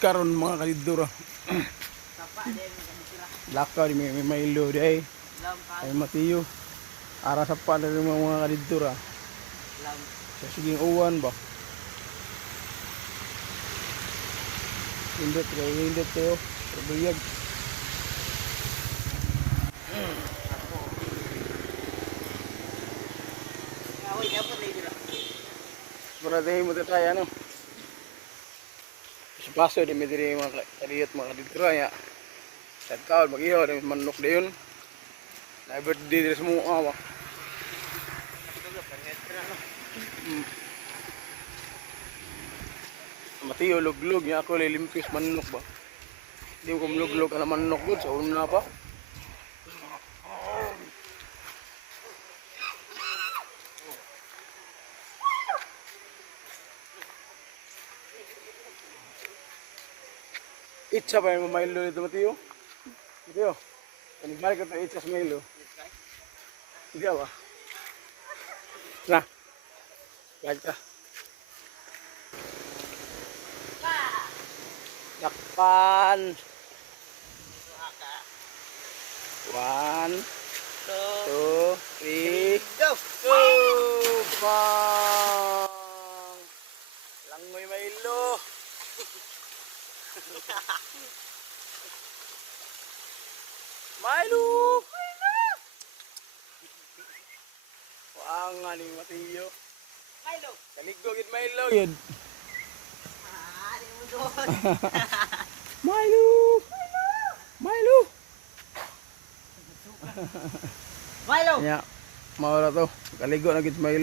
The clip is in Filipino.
karon mga kalidura. Lakaw di may Milo di ay. Ay Matiyo. Ara sa pa na mga kalidura. Sa siging uwan ba? Hindot kayo. Kabuyag. Berarti mo tayo ano? Sa paso di mediri mga kaliyot mga kalidura ya. Sa kaon mag-ihaw di manok dayon. Na birthday di semua ba? Matiyo luglog niya ako lilimpis manok ba? Di ko luglog ala manok gud sa una pa. Itcha pa yung Milo nito Matiyo? Matiyo? Balik ka ito itcha sa Milo. Hindi ba? Na. Balik ka. Yakpan. 1, 2, 3, go! Bang! Langoy Milo. Milo! Wang nga ni Matiyo. Milo. Kaligo gid Milo yun. Di mo doon. Milo! Milo! Milo. Nya, mawala to. Kaligo na gid Milo.